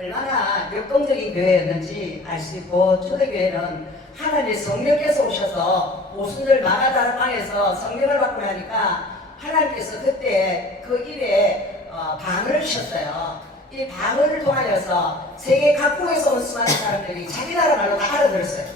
얼마나 역동적인 교회였는지 알 수 있고, 초대교회는 하나님의 성령께서 오셔서 오순절 마가다락방에서 성령을 받고 나니까 하나님께서 그때 그 일에 방언을 주셨어요. 이 방언을 통하여서 세계 각국에서 온 수많은 사람들이 자기 나라 말로 다 알아들었어요.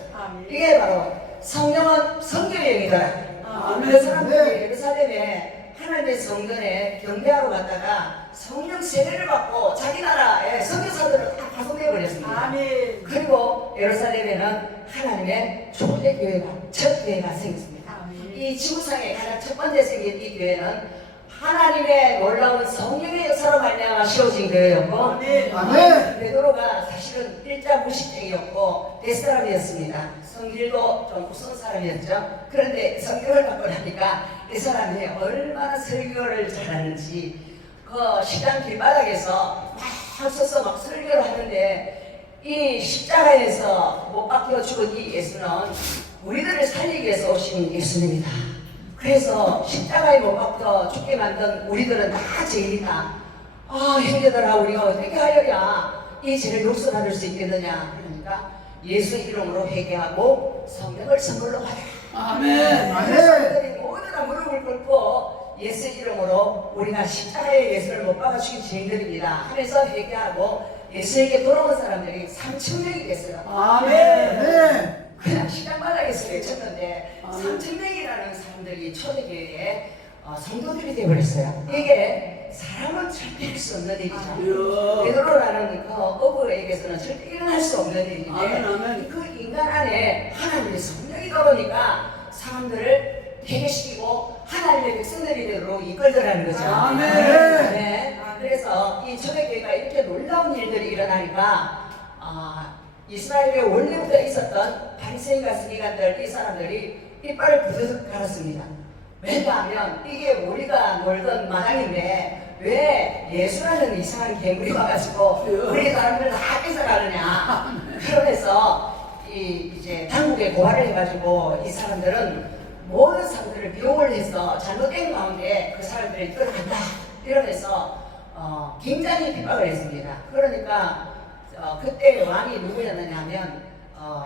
이게 바로 성령은 성경의 영이더라. 그 사람들이 예루살렘에 하나님의 성전에 경배하러 갔다가 성령 세례를 받고 자기 나라의 선교사들을 다 파송해 버렸습니다. 아멘. 그리고 예루살렘에는 하나님의 초대교회가 첫 교회가 생겼습니다. 아멘. 이 지구상에 가장 첫 번째 생긴 이 교회는 하나님의 놀라운 성령의 역사로 말미암아 세워진 교회였고, 아멘. 베드로가 사실은 일자 무식쟁이였고 뱃사람이었습니다. 성질도 좀 우스운 사람이었죠. 그런데 성경을 받고 나니까 이 사람이 얼마나 설교를 잘하는지 그 식당 길바닥에서 막 서서 막 설교를 하는데, 이 십자가에서 못 박혀 죽은 이 예수는 우리들을 살리기 위해서 오신 예수님이다. 그래서 십자가에 못 박혀 죽게 만든 우리들은 다 죄인이다. 형제들아, 우리가 어떻게 하여야 이 죄를 용서받을 수 있겠느냐. 그러니까 예수 이름으로 회개하고 성령을 선물로 받아라. 아멘. 사람들이 모두 다 무릎을 꿇고 예수 이름으로 우리가 십자가에 예수를 못 박아 죽인 죄인들입니다 하면서 회개하고 예수에게 돌아온 사람들이 3,000명이 됐어요. 아멘. 그냥 시장바닥에서 외쳤는데 3,000명이라는 사람들이 초대교회에 성도들이 되어버렸어요. 이게 사람은 절대 할 수 없는 일이죠. 베드로라는 그 어부에게서는 절대 일어날 수 없는 일인데, 그 인간 안에 하나님의 성령이 들어오니까 사람들을 회개시키고 하나님의 백성들이 되도록 이끌더라는 거죠. 아멘. 네. 그래서 이 초대교회가 이렇게 놀라운 일들이 일어나니까 이스라엘에 원래부터 있었던 바리새인과 서기관들, 이 사람들이 이빨을 부드득 갈았습니다. 왜냐하면 이게 우리가 놀던 마당인데 왜 예수라는 이상한 괴물이 와가지고 우리 사람들 다 뺏어가느냐. 그러면서 이제 당국에 고발을 해가지고 이 사람들은 모든 사람들을 미용을 해서 잘못된 가운데 그 사람들을 끌어간다 이러면서 굉장히 핍박을 했습니다. 그러니까 그때 왕이 누구였느냐 하면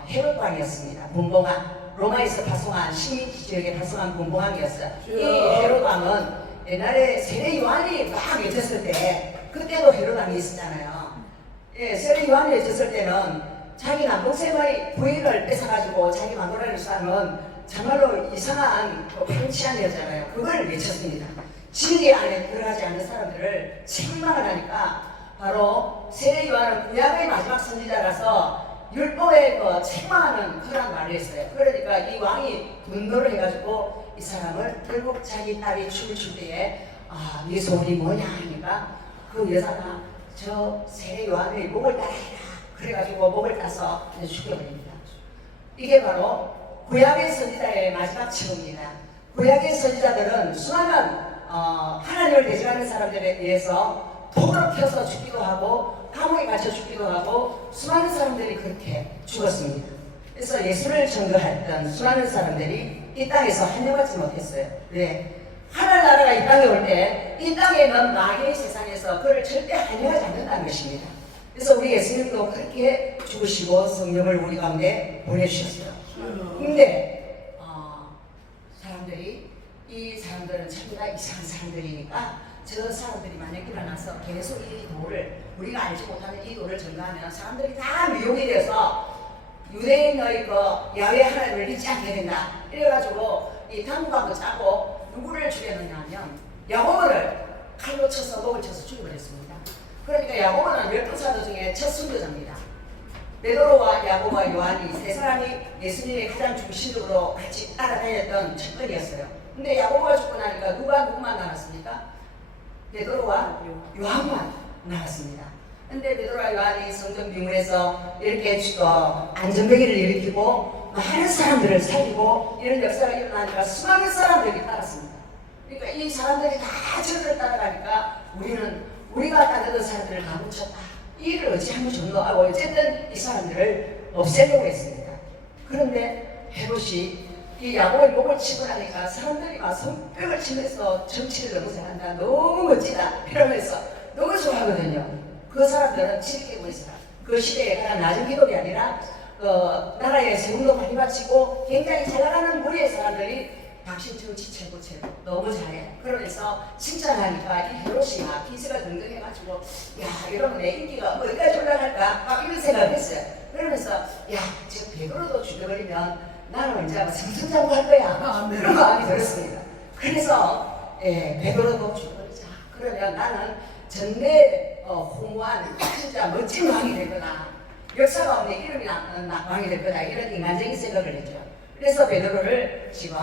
헤롯 왕이었습니다. 분봉왕. 로마에서 파송한 식민지 지역에 파송한 분봉왕이었어요. 이 헤롯 왕은 옛날에 세례 요한이 막 외쳤을 때, 그때도 헤롯 왕이 있었잖아요. 세례 요한이 외쳤을 때는 자기 남동생의 부인을 뺏어가지고 자기 마누라를 쌓는 정말로 이상한 방치한이었잖아요. 그걸 외쳤습니다. 진리 안에 들어가지 않는 사람들을 책망을 하니까 바로 세례 요한은 구약의 마지막 선지자라서 율법에 책망하는 그런 말을 했어요. 그러니까 이 왕이 분노를 해가지고 이 사람을 결국 자기 딸이 춤을 출 때에 네 소원이 뭐냐 하니까 그 여자가 저 세례 요한의 목을 따라해라. 그래가지고 목을 따서 죽여버립니다. 이게 바로 구약의 선지자의 마지막 징후입니다. 구약의 선지자들은 수많은 하나님을 대적하는 사람들에 의해서 독으로 펴서 죽기도 하고 감옥에 갇혀 죽기도 하고 수많은 사람들이 그렇게 죽었습니다. 그래서 예수를 전도했던 수많은 사람들이 이 땅에서 한명받지 못했어요. 왜? 하늘나라가 이 땅에 올 때 이 땅에는 마귀의 세상에서 그를 절대 한명하지 않는다는 것입니다. 그래서 우리 예수님도 그렇게 죽으시고 성령을 우리 가운데 보내주셨어요. 근데 이 사람들은 전부 다 이상한 사람들이니까 저 사람들이 만약 일어나서 계속 이 도를, 우리가 알지 못하는 이 도를 전가하면 사람들이 다 미혹이 돼서 유대인의 그 야훼 하나님을 믿지 않게 된다. 이래가지고 이 당국하고 짜고 누구를 죽였느냐 하면 야고보를 칼로 쳐서 목을 쳐서 죽여버렸습니다. 그러니까 야고보는 12사도 중에 첫 순교자입니다. 베드로와 야고보와 요한이 세 사람이 예수님의 가장 중심으로 같이 따라다녔던 첫번이었어요. 근데 야고보가 죽고 나니까 누구만 남았습니까? 베드로와 요한만 나왔습니다. 근데 베드로와 요한이 성전 비문에서 이렇게 안전배기를 일으키고 많은 사람들을 살리고 이런 역사가 일어나니까 수많은 사람들이 따랐습니다. 그러니까 이 사람들이 다 저를 따라가니까 우리가 따르던 사람들을 다 묻혔다. 이 일을 어찌하면 전도하고 어쨌든 이 사람들을 없애려고 했습니다. 그런데 헤롯이 이 야곱의 목을 치고 나니까 사람들이 막 손뼉을 치면서 정치를 너무 잘한다, 너무 멋지다 이러면서 너무 좋아하거든요. 그 사람들은 칠 깨고 있어라. 그 시대에 그냥 낮은 기독이 아니라 나라의 세금도 많이 바치고 굉장히 잘 나가는 무리의 사람들이 당신 정치 최고 너무 잘해. 그러면서 칭찬하니까 이 헤롯이나 기세가 등등해가지고 야 이러면 내 인기가 어디까지 올라갈까 막 이런 생각을 했어요. 그러면서 야 지금 베드로도 죽여버리면 나는 이제 승승장구할 거야. 그런 마음이 들었습니다. 그래서 베드로도 죽여버리자. 그러면 나는 전대 홍무한 진짜 멋진 왕이 될 거다. 역사가 없는 이름이 남는 왕이 될 거다. 이런 인간적인 생각을 했죠. 그래서 베드로를 지금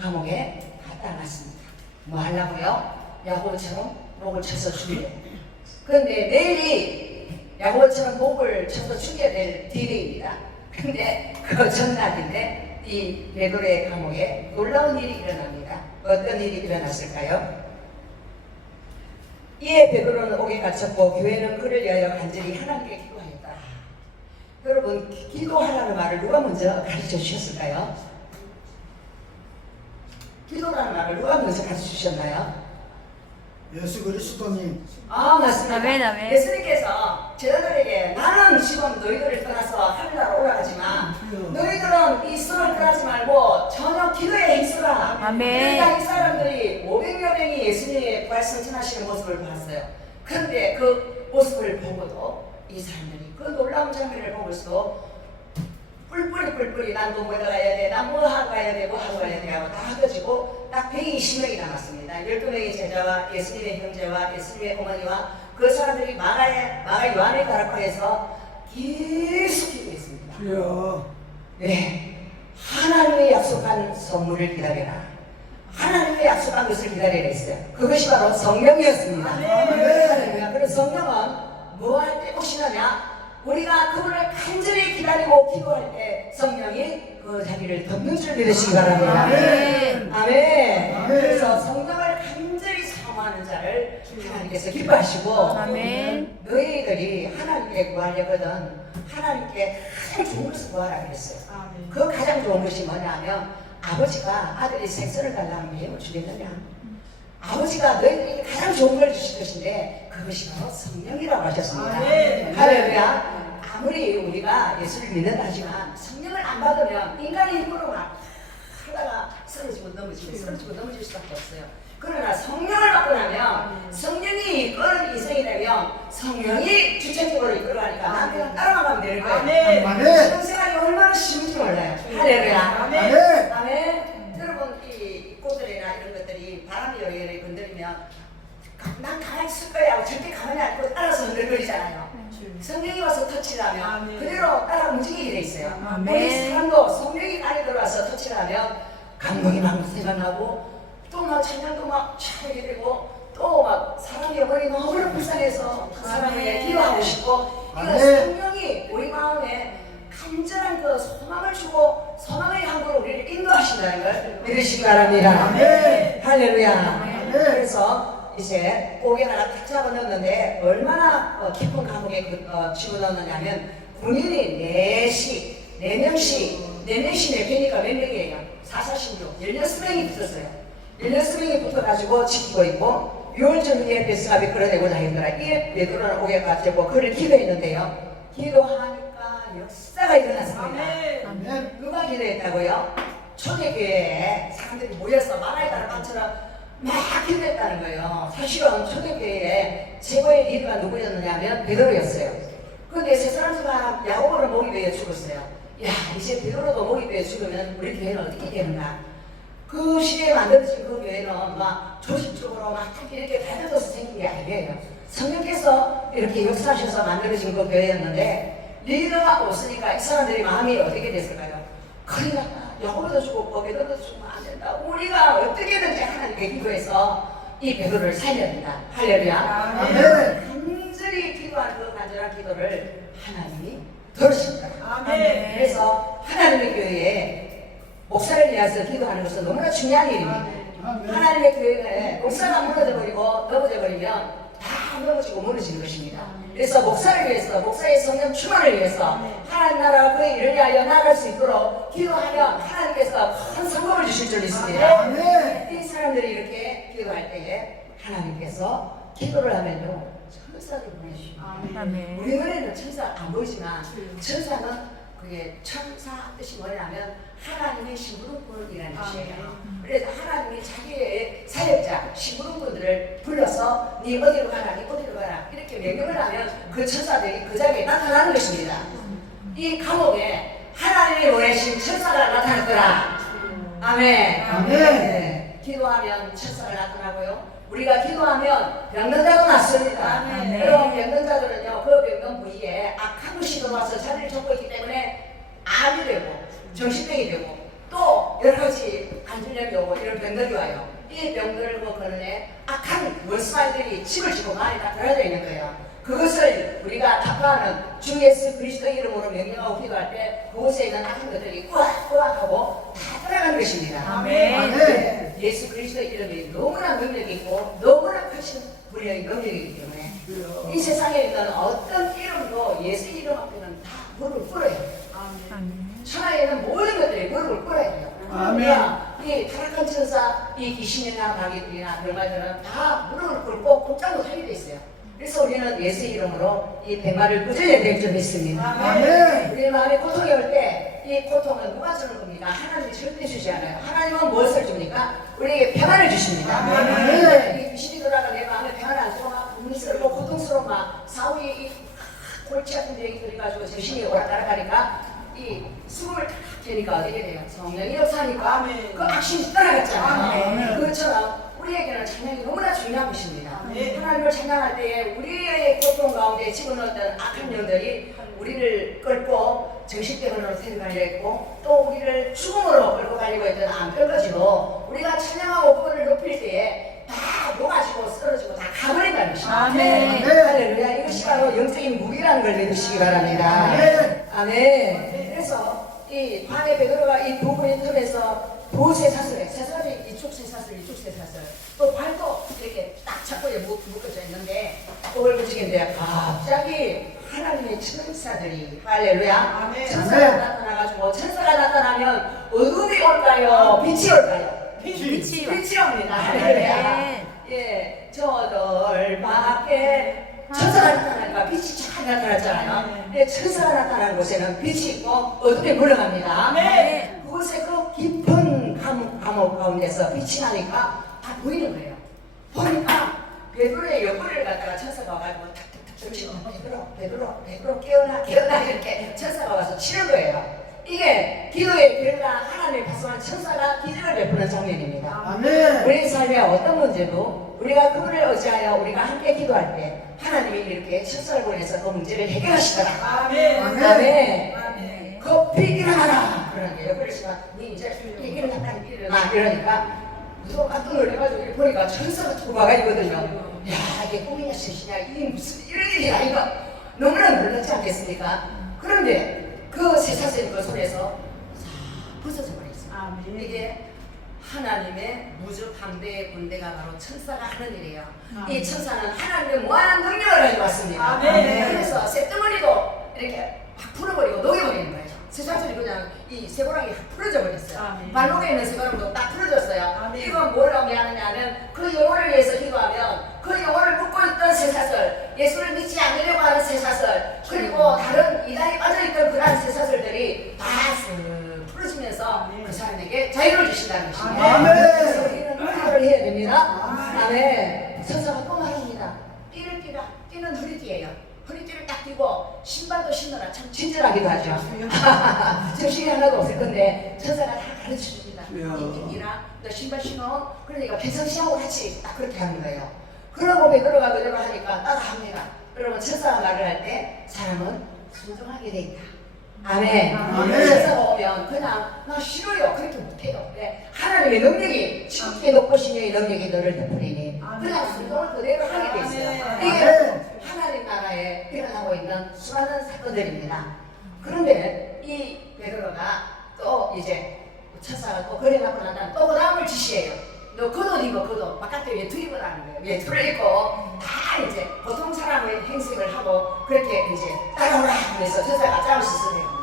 감옥에 갖다 놨습니다. 뭐 하려고요? 야고보처럼 목을 쳐서 죽이려. 그런데 내일이 야고보처럼 목을 쳐서 죽여야 될 디데이입니다. 근데 그 전날인데 이 베드로의 감옥에 놀라운 일이 일어납니다. 어떤 일이 일어났을까요? 이에 베드로는 옥에 갇혔고 교회는 그를 위하여 간절히 하나님께 기도하였다. 여러분 기도하라는 말을 누가 먼저 가르쳐 주셨을까요? 기도라는 말을 누가 먼저 가르쳐 주셨나요? 예수 그리스도님. 맞습니다. 아멘. 예수님께서 제자들에게 나는 지금 너희들을 떠나서 하늘나라로 올라가지만 너희들은 이 수를 떠나지 말고 전혀 기도에 힘쓰라. 아멘. 그러니까 이 사람들이 500여 명이 예수님의 부활 승천하시는 모습을 봤어요. 그런데 그 모습을 보고도 이 사람들이 그 놀라운 장면을 보고서 뿔뿔이 난도 뭐 가야 돼, 난 뭐 하고 가야 돼, 뭐 하고 가야 돼 하고 다 합쳐지고 딱 120명이 남았습니다. 12명의 제자와 예수님의 형제와 예수님의 어머니와 그 사람들이 마가 요한의 다락방에서 계속 기도했습니다. 주여. 네, 하나님의 약속한 선물을 기다려라. 하나님의 약속한 것을 기다리라 했어요. 그것이 바로 성령이었습니다. 아멘. 그래서 성령은 뭐 할 때 오시느냐? 우리가 그분을 간절히 기다리고 기도할 때 성령이 그 자리를 덮는 줄 믿으시기 바랍니다. 아멘. 아멘. 그래서 성령을 간절히 사모하는 자를 하나님께서 기뻐하시고 아멘. 너희들이 하나님께 구하려거든 하나님께 가장 좋은 것을 구하라 그랬어요. 그 가장 좋은 것이 뭐냐면 아버지가 아들이 생선을 달라면 뱀을 주겠느냐? 아버지가 너희들에게 가장 좋은 걸 주실 것인데 그것이 바로 성령이라고 하셨습니다. 할렐루야. 아무리 우리가 예수를 믿는다 하지만 성령을 안 받으면 인간의 힘으로 막 하다가 쓰러지고 넘어질 수밖에 없어요. 그러나 성령을 받고 나면 성령이 이끄는 인생이 되면 성령이 주체적으로 이끌어가니까 난 그냥 따라만 가면 되는 거예요. 아멘. 신앙생활이 얼마나 쉬운지 몰라요. 할렐루야. 아멘. 아멘. 여러분 이 꽃들이나 이런 것들이 바람이 여기를 건드리면 난 가만히 있을 거야 하고 절대 가만히 안 있고 따라서 흔들거리잖아요. 성령이 와서 터치를 하면 그대로 따라 움직이게 돼 있어요. 아멘. 우리 사람도 성령이 안에 들어와서 터치를 하면 감동이 막 생각나고 또 막 찬양도 막 차게 되고 또 막 사람의 영혼이 너무나 불쌍해서 그 사람을 위해 기도하고 싶고 이거 아멘. 성령이 우리 마음에 간절한 그 소망을 주고 소망의 향으로 우리를 인도하신다는 걸 믿으시기 바랍니다. 아멘. 할렐루야. 아멘. 그래서 이제 옥에 하나 탁 잡아넣었는데 얼마나 깊은 감옥에 집어넣었느냐면 군인이 4명씩 4명이니까 몇 명이에요? 446, 16명이 붙었어요. 16명이 붙어가지고 지키고 있고 6월 전후에 베스갑이 끌어내고자 했더라. 이에 베드로는 옥에 갇혔고 그를 기도했는데요. 기도하니까 역사가 일어났습니다. 아멘. 누가 기도했다고요? 초대교회에 사람들이 모여서 마라의 다락방처럼 막 기도했다는 거예요. 사실은 초대교회에 최고의 리더가 누구였느냐면 베드로였어요. 그런데 세 사람들과 야고보를 목이 베어 죽었어요. 야, 이제 베드로도 목이 베어 죽으면 우리 교회는 어떻게 되는가? 그 시대에 만들어진 그 교회는 막 조직적으로 막 이렇게 다져져서 생긴 게 아니에요. 성령께서 이렇게 역사하셔서 만들어진 그 교회였는데 리더가 없으니까 이 사람들이 마음이 어떻게 됐을까요? 그러니까 야고보도 죽었고 베드로도 죽으면 안 된다. 우리가 어떻게든지 하나님께 기도해서 이 베드로를 살려야 된다. 할렐루야. 아멘. 간절히 기도한 그 간절한 기도를 하나님이 들으십니다. 아멘. 그래서 하나님의 교회에 목사를 위해서 기도하는 것은 너무나 중요한 일입니다. 아멘. 하나님의 교회에 목사가 무너져버리고 넘어져버리면 다 넘어지고 무너지는 것입니다. 그래서 목사를 위해서, 목사의 성령 충만을 위해서 하나님 나라 그의 일을 위하여 나갈 수 있도록 기도하면 하나님께서 큰 성공을 주실 줄 믿습니다. 아멘. 이 사람들이 이렇게 기도할 때에 하나님께서 기도를 하면요 천사를 보내주십니다. 아멘. 우리 눈에는 천사 안 보이지만 천사는 그게 천사 뜻이 뭐냐면 하나님의 심부름꾼이라는 뜻이에요. 그래서 하나님이 자기의 사역자 심부름꾼들을 불러서 네 어디로 가라, 네 어디로 가라 이렇게 명령을 하면 그 천사들이 그 자리에 나타나는 것입니다. 이 감옥에 하나님이 보내신 천사가 나타났더라. 아멘. 아멘. 네. 기도하면 천사가 나타나고요. 우리가 기도하면 병든 자도 낫습니다. 아멘. 여러분 병든 자들은요 그 병든 부위에 악한 것이 들어와서 자리를 잡고 있기 때문에 암이 되고 정신병이 되고 또 여러 가지 관절염이 오고 이런 병들이 와요. 이 병들을 먹거는에 악한 원수마들이 집을 지고 많이 다 들어져 있는 거예요. 그것을 우리가 타파하는 주 예수 그리스도 이름으로 명령하고 기도할 때 그곳에 있는 악한 것들이 꾸락꾸락하고 다 들어가는 것입니다. 아멘. 예수 그리스도 이름이 너무나 능력이 있고 너무나 크신 우리의 능력이기 때문에 이 세상에 있는 어떤 이름도 예수 이름 앞에는 다 무릎을 꿇어야 돼요. 아멘. 천하에 있는 모든 것들이 무릎을 꿇어야 돼요. 아멘. 이 타락한 천사, 이 귀신이나 마귀들이나 별말들은 다 무릎을 꿇고 꼼짝 못하게 돼 있어요. 그래서 우리는 예수 이름으로 이 백마를 꾸짖어야 될 줄 믿습니다. 아멘. 우리 마음에 고통이 올 때 이 고통은 누가 주는 겁니까? 하나님이 절대 주지 않아요. 하나님은 무엇을 줍니까? 우리에게 평안을 주십니다. 아멘. 이 귀신이 돌아가 내 마음에 평안을 안 주고 막 분스럽고 고통스러워 막 사후에 이 골치 아픈 데 얘기들이 가지고 정신이 오락가락하니까 이 숨을 탁 되니까 어떻게 돼요? 성령이 없사니까 그 악신이 떠나갔잖아요. 아멘. 그것처럼 우리에게는 찬양이 너무나 중요한 것입니다. 하나님을 찬양할 때에 우리의 고통 가운데 집어넣었던 악한 영들이 우리를 끌고 정신병으로 데려가려 했고 또 우리를 죽음으로 끌고 가려고 했던 안 끌어지고 우리가 찬양하고 그거를 높일 때에 다 녹아지고 쓰러지고 다 가버린다는 것입니다. 아멘. 할렐루야. 이것이 바로 영적인 무기라는 걸 믿으시기 바랍니다. 아멘. 아멘. 그래서 이 반의 베드로가 이 두 분의 틈에서 두 쇠사슬에 쇠사슬이 이쪽 쇠사슬 이쪽 쇠사슬 또 발도 이렇게 딱 잡고 묶어져 있는데 그걸 붙이겠는데 갑자기 하나님의 천사들이 할렐루야 천사가 나타나가지고 천사가 나타나면 어둠이 올까요? 빛이 올까요? 빛이 빛이 옵니다. 할렐루야. 예, 저들 밖에 천사가 나타나니까 빛이 잘 나타났잖아요. 근데 천사가 나타난 곳에는 빛이 있고 어둠이 물러갑니다. 아멘. 그곳에 그 깊은 감옥 가운데서 빛이 나니까 다 보이는 거예요. 보니까 베드로의 옆구리를 갖다가 천사가 와가지고 탁탁탁 치고 베드로 깨어나 이렇게 천사가 와서 치는 거예요. 이게 기도의 결과 하나님의 파송한 천사가 기적을 베푸는 장면입니다. 아멘. 우리 삶의 어떤 문제도 우리가 그분을 의지하여 우리가 함께 기도할 때 하나님이 이렇게 천사를 보내서 그 문제를 해결하시더라. 아멘. 아멘. 급히 일어나라. 그러는 게 그러시면 니 이제 일어나 이러니까 무서워 깜짝 놀래가지고 이렇게 보니까 천사가 투바가 있거든요. 야 이게 꿈이냐 실시냐 이게 무슨 이런 일이야 이거 너무나 놀랐지 않겠습니까? 그런데 그 쇠사슬이 그 손에서 싹 벗어져 버렸어요. 이게 하나님의 무적 함대의 군대가 바로 천사가 하는 일이에요. 이 천사는 하나님의 무한한 능력을 가지고 왔습니다. 아멘. 그래서 쇳덩어리도 이렇게 확 풀어버리고 녹여버리는 거예요. 쇠사슬이 그냥 이 쇠고랑이 확 풀어져 버렸어요. 아멘. 발목에 있는 쇠고랑도 딱 풀어졌어요. 아멘. 이건 뭘 의미하느냐면 그 영혼을 위해서 기도하면 그 영혼을 묶고 있던 쇠사슬, 예수를 믿지 않으려고 하는 쇠사슬, 그리고 다른 이단에 빠져있던 그러한 쇠사슬들이 다 풀어지면서 그 사람에게 자유를 주신다는 것입니다. 아멘. 그래서 우리는 기도를 해야 됩니다. 아멘. 천사가 또 말합니다. 띠를 띠라. 띠는 허리띠예요. 허리띠를 딱 띠고 신발도 신어라. 참 친절하기도 하죠. 정신이 하나도 없을 건데 천사가 다 가르쳐 줍니다. 띠띠라. 너 신발 신어. 그러니까 평상시하고 같이 딱 그렇게 하는 거예요. 그러고 베드로가 그대로 하니까 따라합니다. 그러면 천사가 말을 할 때 사람은 순종하게 돼 있다. 아멘. 아멘. 천사가 오면 그냥 나 싫어요. 그렇게 못해요. 네. 하나님의 능력이 지극히 높으신 의 능력이 너를 베푸리니 그냥 순종을 그대로 하게 돼 있어요. 이게 아멘. 하나님 나라에 일어나고 있는 수많은 사건들입니다. 그런데 이 베드로가 또 이제 천사가 또 거리 맞고 난 다음에 또 그 다음을 지시해요. 너 겉옷 입어 겉옷. 바깥에 외투 입으라는 거예요. 외투를 입고 다 이제 보통 사람의 행색을 하고 그렇게 이제 따라오라 하면서 천사가 짝을 씻으세요.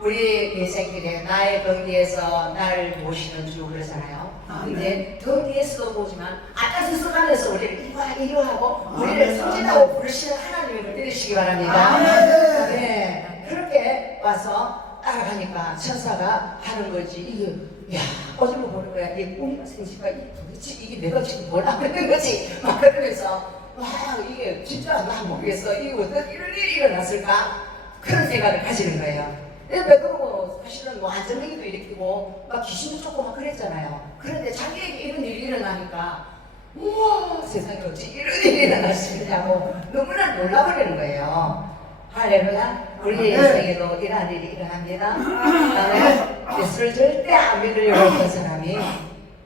우리 인생길에 나의 경계에서 나를 모시는 주 그러잖아요. 근데 더 뒤에서도 보지만 아까서 써가면서 우리를 이거 하고 우리를 성진하고 부르시는 하나님을 믿으시기 바랍니다. 네, 그렇게 와서 따라가니까 천사가 하는 거지. 이게 야 어디로 보는 거야? 이게 꿈이가 생시가 도대체 이게 내가 지금 뭘 하고 있는 거지? 막 그러면서 와 이게 진짜 나 모르겠어. 이거 어떤 이런 일이 일어났을까? 그런 생각을 가지는 거예요. 그러고 사실은 뭐 안전뱅이도 일으키고 막 귀신도 쫓고 막 그랬잖아요. 그런데 자기에게 이런 일이 일어나니까 우와 세상에 어찌 이런 일이 일어날 수 있냐고 너무나 놀라버리는 거예요. 할렐루야. 우리 인생에도 이러한 일이 일어납니다. 나는 예수를 절대 안 믿으려고 했던 사람이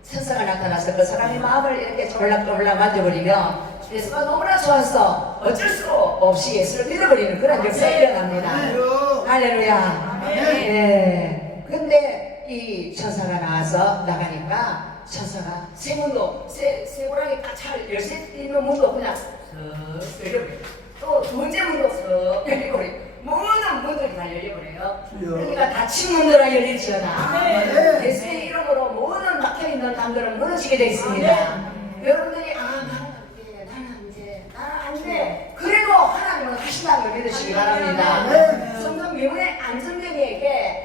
천사가 나타나서 그 사람의 마음을 이렇게 졸락졸락 만져버리면 예수가 너무나 좋아서 어쩔 수 없이 예수를 믿어버리는 그런 역사가 일어납니다. 할렐루야. 네. 근데 이 천사가 나가니까 천사가 세 문도, 세 고랑이 딱 잘 열쇠 있는 문도 그냥 쓱 열려버려요. 또 두 번째 문도 쓱 열려버려요. 모든 문들이 다 열려버려요. 그러니까 닫힌 문들은 열릴지어다. 예수의 이름으로 모든 막혀있는 담들은 무너지게 되어 있습니다. 여러분들이 나는 안 돼. 그래도 하나님은 하신다는 걸 믿으시기 바랍니다. 성경 미문의 안전병에게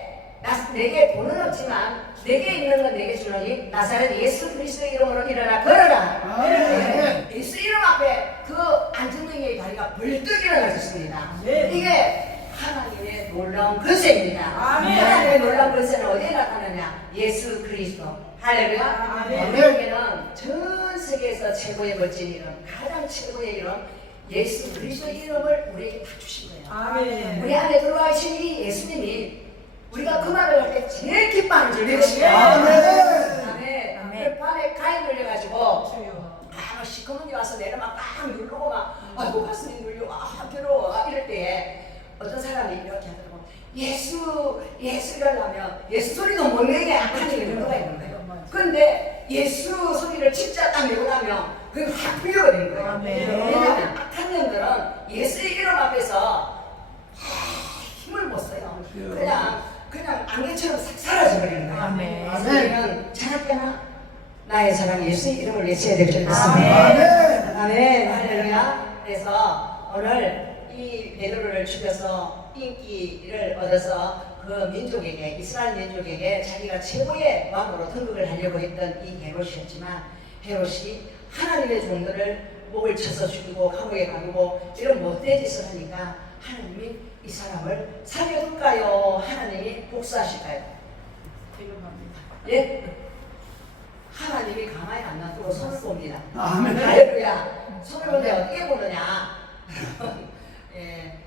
내게 돈은 없지만 내게 있는 건 내게 주노니 나사렛 예수 그리스도의 이름으로 일어나 걸어라. 예수 이름 앞에 그 안전병의 다리가 벌떡 일어나셨습니다. 이게 하나님의 놀라운 권세입니다. 하나님의 놀라운 권세는 어디에 나타나냐? 예수 그리스도. 할렐루야. 우리에게는 전 세계에서 최고의 멋진 이름, 가장 최고의 이름 예수 그리스도의 이름을 우리에게 다 주신 거예요. 우리 안에 들어와 계신 이 예수님이 우리가 그 말을 할 때 제일 기뻐하는 줄 믿으시고 아멘. 밤에 가위 눌려가지고 시커먼 게 와서 내가 막 딱 누르고 막 아이고 가슴이 눌려 괴로워 이럴 때에 어떤 사람이 이렇게 하더라고. 예수 이러려면 예수 소리도 못 내게 악한 일이 들어가 있는 거예요. 그런데 예수 소리를 진짜 딱 내고 나면 그게 확 풀려버리는 거예요. 왜냐하면 악한 년들은 예수의 이름 앞에서 힘을 못 써요. 그냥 안개처럼 싹 사라져버리는 거예요. 우리는 자나깨나 나의 사랑 예수의 이름을 외쳐야 될 줄 믿습니다. 아멘. 할렐루야. 그래서 오늘 이 베드로를 죽여서 인기를 얻어서 그 민족에게 이스라엘 민족에게 자기가 최고의 왕으로 등극을 하려고 했던 이 헤롯이었지만 헤롯이 하나님의 종들을 목을 쳐서 죽이고 감옥에 가두고 이런 못된 짓을 하니까 하나님이 이 사람을 살려둘까요? 하나님이 복수하실까요? 예? 하나님이 가만히 안 놔두고 손을 봅니다. 할렐루야. 손을 보는데 어떻게 보느냐? 예.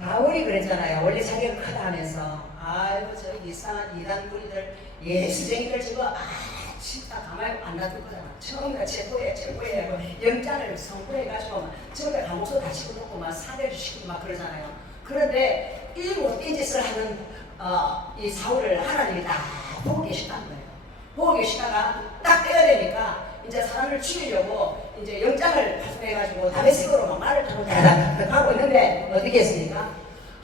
바울이 그랬잖아요. 원래 자기가 크다 하면서 아이고 저 이상한 이단꾼이들 예수쟁이들 저거 진짜 가만히 안 놔둘 거잖아. 처음에 최고에 영장을 선고해가지고 처음에 감옥소 다 집어넣고 막 사대를 시키고 막 그러잖아요. 그런데 이 못된 짓을 하는 이 사울을 하나님이 다 보고 계시다는 거예요. 보고 계시다가 딱 떼야 되니까 이제 사람을 죽이려고 이제 영장을 발송해가지고 다메섹으로 막 말을 타고 가고 있는데 어떻게 했습니까?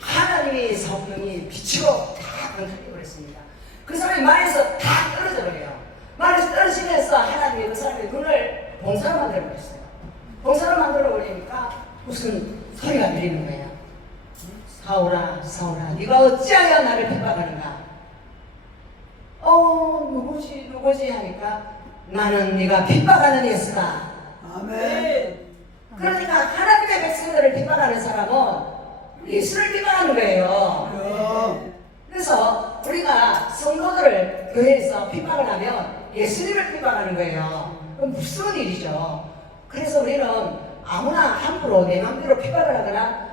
하나님의 성령이 빛으로 다 강타해버렸습니다. 그 사람이 말에서 다 떨어져 버려요. 말에서 떨어지면서 하나님이 그 사람의 눈을 봉사로 만들어버렸어요. 봉사로 만들어버리니까 무슨 소리가 들리는 거예요. 사울아 네가 어찌하여 나를 핍박하는가? 누구지 하니까 나는 네가 핍박하는 예수다. 아멘. 그러니까 하나님의 백성들을 핍박하는 사람은 예수를 핍박하는 거예요. 그래서 우리가 성도들을 교회에서 핍박을 하면 예수님을 핍박하는 거예요. 그럼 무슨 일이죠? 그래서 우리는 아무나 함부로 내 마음대로 핍박을 하거나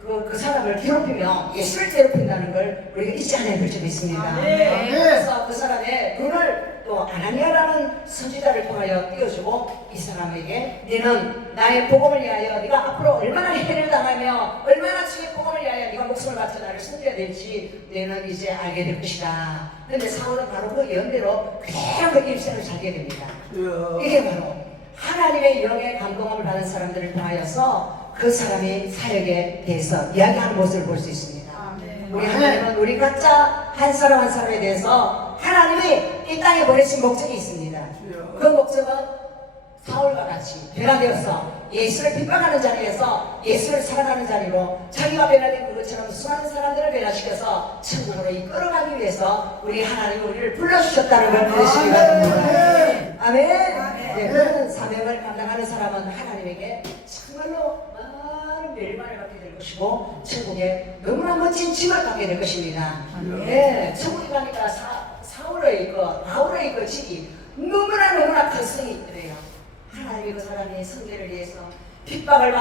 그 사람을 괴롭히면 예수를 괴롭힌다는 걸 우리가 잊지 않아야 될 점이 있습니다. 그래서 그 사람의 눈을 또 아나니아라는 선지자를 통하여 띄워주고 이 사람에게 너는 나의 복음을 위하여 네가 앞으로 얼마나 해를 당하며 얼마나 주의 복음을 위하여 네가 목숨을 바쳐 나를 섬겨야 될지 너는 이제 알게 될 것이다. 그런데 사울은 바로 그 예언대로 그대로 그 일생을 살게 됩니다. 이게 바로 하나님의 영의 감동함을 받은 사람들을 통하여서 그 사람의 사역에 대해서 이야기하는 모습을 볼 수 있습니다. 우리 하나님은 우리 각자 한 사람 한 사람에 대해서 하나님이 이 땅에 보내신 목적이 있습니다. 그 목적은 사울과 같이 변화되어서 예수를 핍박하는 자리에서 예수를 사랑하는 자리로 자기가 변화된 그것처럼 수많은 사람들을 변화시켜서 천국으로 이끌어가기 위해서 우리 하나님이 우리를 불러주셨다는 걸 믿으시기 바랍니다. 아멘. 네, 그런 사명을 감당하는 사람은 하나님에게 정말로 많은 멸망을 받게 될 것이고 천국에 너무나 멋진 집을 갖게 될 것입니다. 네, 천국에 가니까 사울의 바울의 그 집이 너무나 큰 성이 있더래요. 하나님이 그 사람의 성대를 위해서 핍박을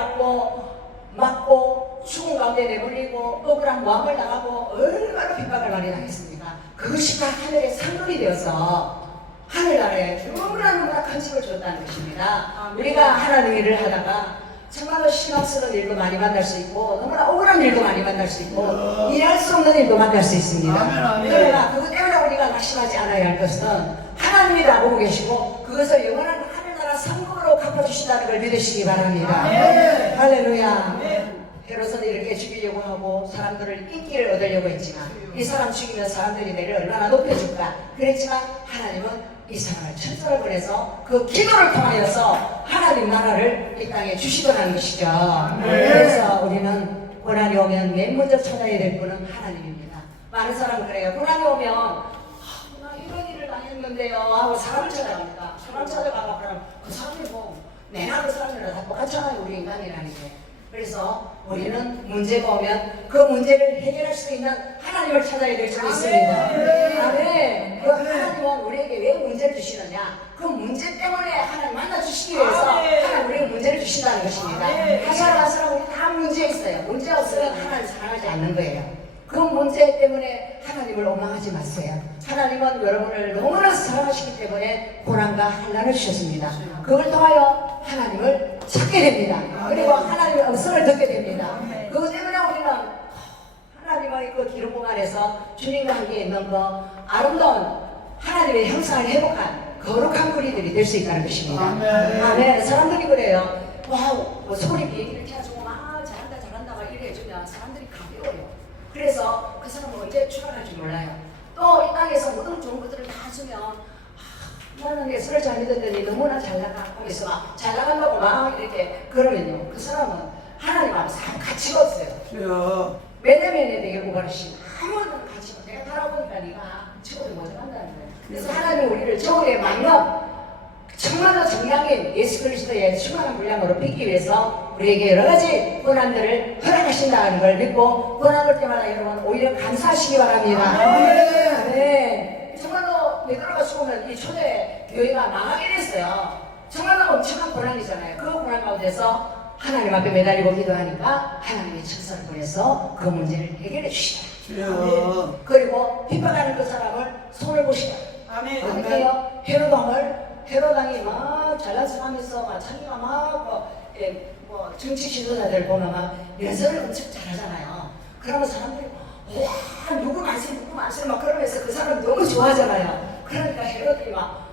맞고 죽은 가운데 내버리고 억울한 모함을 당하고 얼마나 핍박을 많이 당했습니까? 그것이 다 하늘의 상급이 되어서 하늘나라에 너무나 큰 집을 줬다는 것입니다. 우리가 하나님 일을 하다가 정말로 실망스러운 일도 많이 만날 수 있고 너무나 억울한 일도 많이 만날 수 있고 이해할 수 없는 일도 만날 수 있습니다. 그러나 그것 때문에 우리가 낙심하지 않아야 할 것은 하나님이 다 보고 계시고 그것을 영원한 하늘나라 상급으로 갚아주신다는 걸 믿으시기 바랍니다. 할렐루야. 헤롯은 이렇게 죽이려고 하고 사람들을 인기를 얻으려고 했지만 이 사람 죽이면 사람들이 내를 얼마나 높여줄까 그랬지만 하나님은 이 사람을 천사를 보내서 그 기도를 통하여서 하나님 나라를 이 땅에 주시더라는 것이죠. 그래서 우리는 고난이 오면 맨 먼저 찾아야 될 분은 하나님입니다. 많은 사람은 그래요. 고난이 오면 나 이런 일을 당했는데요 하고 사람을 찾아갑니다. 사람 찾아가고 그러면 그 사람이 뭐 내나 그 사람이랑 다 똑같잖아요. 우리 인간이라는 게. 그래서 우리는 문제가 오면 그 문제를 해결할 수 있는 하나님을 찾아야 될 줄로 있습니다. 아멘. 그 하나님은 우리에게 왜 문제를 주시느냐? 그 문제 때문에 하나님 만나주시기 위해서 하나님 우리에게 문제를 주신다는 것입니다. 한 사람 한 사람 우리 다 문제 있어요. 문제 없으면 하나님 사랑하지 않는 거예요. 그 문제 때문에 하나님을 원망하지 마세요. 하나님은 여러분을 너무나 사랑하시기 때문에 고난과 환난을 주셨습니다. 그걸 통하여 하나님을 찾게 됩니다. 그리고 하나님의 음성을 듣게 됩니다. 그것 때문에 우리는 하나님의 그 기록부 안에서 주님과 함께 있는 거 아름다운 하나님의 형상을 회복한 거룩한 우리들이 될 수 있다는 것입니다. 아멘. 사람들이 그래요. 와우, 뭐 소리 비행기를 켜주고 막 잘한다 막 이래 해주면 사람들이 가벼워요. 그래서 그 사람은 언제 출발할 줄 몰라요. 또 이 땅에서 모든 좋은 것들을 다 주면 나는 예수를 잘 믿었더니 너무나 잘 나가고 있어 잘 나간다고 막 이렇게 그러면요 그 사람은 하나님 앞에서 아무 가치가 없어요. 왜냐면 내게 구원하신 아무런 가치가 내가 살아보니까 네가 저거를 먼저 한다는 거예요. 그래서 하나님 우리를 저거에 맞는 정말로 정량인 예수 그리스도의 충만한 분량으로 빚기 위해서 우리에게 여러 가지 고난들을 허락하신다는 걸 믿고 고난 올 때마다 여러분 오히려 감사하시기 바랍니다. 네. 정말로 베드로가 죽으면 이 초대 교회가 망하게 됐어요. 정말로 엄청난 고난이잖아요. 그 고난 가운데서 하나님 앞에 매달리고 기도하니까 하나님의 천사를 보내서 그 문제를 해결해 주시다. 그리고 핍박하는 그 사람을 손을 보시다. 어떻게요? 헤로당이 막 잘난 척하면서 막 자기가 막 뭐 정치 지도자들 보면 막 연설을 엄청 잘하잖아요. 그러면 사람들이 와 누구 만세 막 그러면서 그 사람 너무 좋아하잖아요. 그러니까 헤롯이 막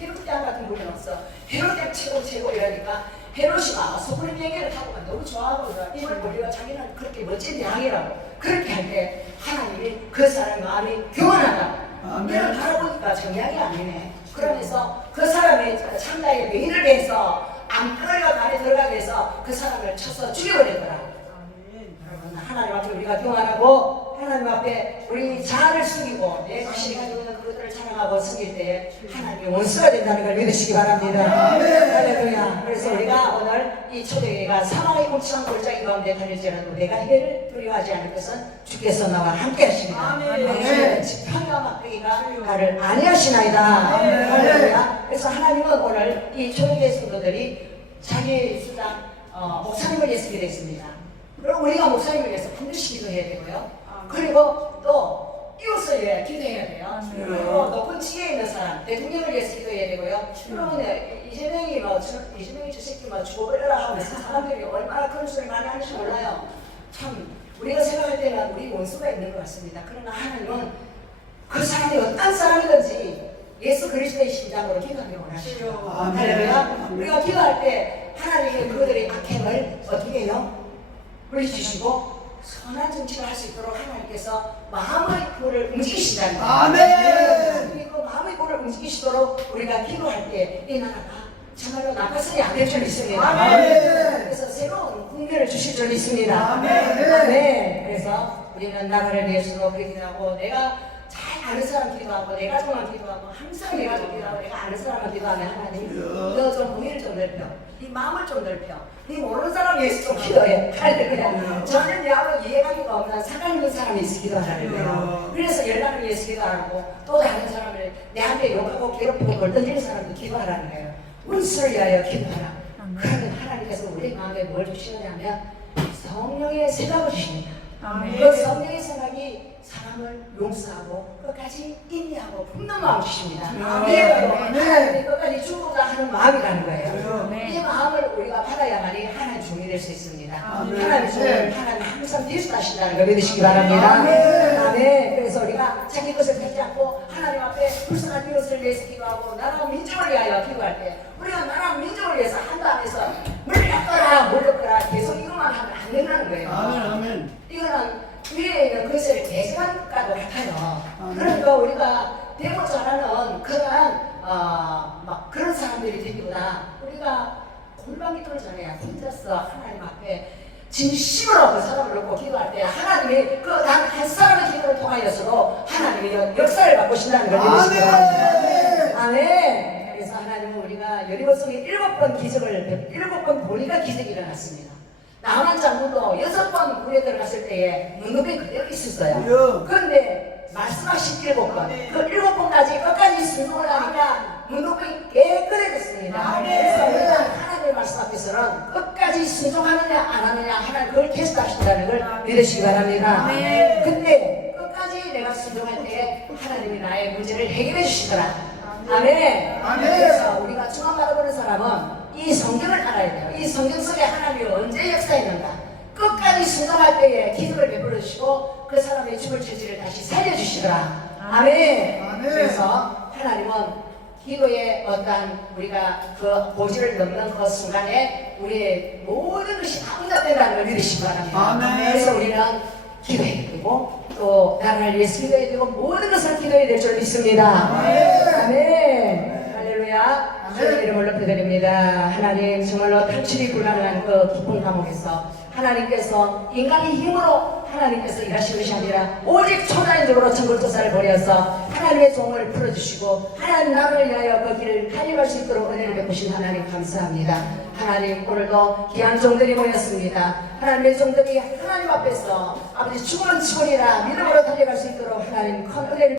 헤롯 때 같은 분이 없어. 헤롯 때 최고 이러니까 헤롯이 막 소그리 비행기를 타고 막 너무 좋아하고 입을 벌리고 자기는 그렇게 멋진 대왕이라고 그렇게 할 때 하나님이 그 사람의 마음이 교만하다. 내가 바라보니까 정량이 아니네. 그러면서 그 사람의 참다의 매일을 위해서 암거리가 안에 들어가게 해서 그 사람을 쳐서 죽여버리더라. 여러분 하나님 앞에 우리가 교만하고 하나님 앞에 우리 자아를 숨기고 내 자신이 가지고 있는 그것들을 자랑하고 숨길 때 하나님의 원수가 된다는 걸 믿으시기 바랍니다. 할렐루야. 그래서 우리가 오늘 이 초대교회가 사망의 굵직한 골짜기 가운데 다닐지라도 내가 해를 두려워하지 않을 것은 주께서 나와 함께 하십니다. 당신의 지팡이와 막대기가 나를 안위하시나이다. 할렐루야. 그래서 하나님은 오늘 이 초대교회 성도들이 자기 수장 목사님을 예수게 됐습니다. 그럼 우리가 목사님을 위해서 반드시 기도해야 되고요. 그리고 또 이웃을 위해 기도해야 돼요. 그리고 높은 지위에 있는 사람, 대통령을 위해서 기도해야 되고요. 그러면 이재명이 저 새끼 죽어버려라 하면서 사람들이 얼마나 그런 소리 많이 하는지 몰라요. 참 우리가 생각할 때는 우리 원수가 있는 것 같습니다. 그러나 하나님은 그 사람이 어떤 사람이든지 예수 그리스도의 심장으로 기도하기 원하시죠. 할렐루야. 우리가 기도할 때 하나님이 그들의 악행을 어떻게 해요? 물리치시고 선한 정치를 할 수 있도록 하나님께서 마음의 불을 움직이신다는 거예요. 아멘. 그 마음의 불을 움직이시도록 우리가 기도할 때 이 나라가 정말로 나빠서는 안 될 줄 믿습니다. 아멘. 그래서 새로운 국면을 주실 줄 믿습니다. 아멘. 아멘. 그래서 우리는 나라를 위해서도 그렇게 기도하고 내가 잘 아는 사람 기도하고 내 가족만 기도하고 항상 내 가족 기도하고 내가 아는 사람만 기도하면 하나님 너 좀 범위를 좀 넓혀 네 마음을 좀 넓혀 네 모르는 사람 위해서 좀 기도해 하는데 그냥 저는 내하고 이해관계가 없는 사람 있는 사람이 있어 기도하라는 거예요. 그래서 연락을 위해서 기도하고 또 다른 사람을 내한테 욕하고 괴롭히고 걸던지는 사람도 기도하라는 거예요. 문수를 위하여 기도하라. 그러면 하나님께서 우리 마음에 뭘 주시느냐면 성령의 생각을 주십니다. 아멘. 그 성령의 생각이 사람을 용서하고 끝까지 인내하고 품는 마음을 주십니다. 이게 바로 하나님이 끝까지 주고자 하는 마음이라는 거예요. 아멘. 이 마음을 우리가 받아야만이 하나님 종이 될 수 있습니다. 아멘. 하나님 종을 하나님 항상 비슷하신다는 걸 믿으시기 바랍니다. 아멘. 아멘. 그래서 우리가 자기 것을 펴지 않고 하나님 앞에 불쌍한 이웃을 위해서 기도하고 나라와 민족을 위하여 기도할 때 우리가 나라와 민족을 위해서 한다 하면서 물렸거라 물렸거라 계속 이것만 하면 안 된다는 거예요. 아멘. 이거는 위에 있는 것을 계산한 것과도 같아요. 그러니까 우리가 대모 잘하는 그러한 막 그런 사람들이 되기보다 우리가 골방이 돌잖아요. 혼자서 하나님 앞에 진심으로 그 사람을 놓고 기도할 때 하나님이 그 단 한 사람의 기도를 통하여서도 하나님이 역사를 바꾸신다는 걸 믿으시기 바랍니다. 아멘. 그래서 하나님은 우리가 여리고성에 7번 기적을 7번 보니까 기적이 일어났습니다. 남한 장군도 6번 굴에 들어갔을 때에 문둥이 그대로 있었어요. 그런데 말씀하신 7번, 그 7번까지 끝까지 순종을 하니까 문둥이 깨끗해졌습니다. 그래서 우리가 하나님의 말씀 앞에서는 끝까지 순종하느냐 안 하느냐 하나님 그걸 테스트하신다는 걸 믿으시기 바랍니다. 근데 끝까지 내가 순종할 때 하나님이 나의 문제를 해결해 주시더라. 아멘. 그래서 우리가 중앙 바라보는 사람은 이 성경을 알아야 돼요. 이 성경 속에 하나님이 언제 역사했는가. 끝까지 순종할 때에 기도를 베풀어 주시고 그 사람의 죽을 처지를 다시 살려주시더라. 아멘. 그래서 하나님은 기도의 어떠한 우리가 그 고지를 넘는 그 순간에 우리의 모든 것이 다 응답된다는 걸 믿으시기 바랍니다. 아멘. 그래서 우리는 기도해야 되고 또 나라를 위해서 기도해야 되고 모든 것을 기도해야 될 줄 믿습니다. 아멘. 할렐루야. 주의 이름을 높여드립니다. 하나님 정말로 탈출이 불가능한 그 깊은 감옥에서 하나님께서 인간의 힘으로 하나님께서 일하신 것이 아니라 오직 초자연적으로 천국조사를 벌여서 하나님의 종을 풀어주시고 하나님 나라를 위하여 그 길을 달려갈 수 있도록 은혜를 베푸신 하나님 감사합니다. 하나님 오늘도 귀한 종들이 모였습니다. 하나님의 종들이 하나님 앞에서 아버지 죽으면 죽으리라 믿음으로 달려갈 수 있도록 하나님 큰 은혜를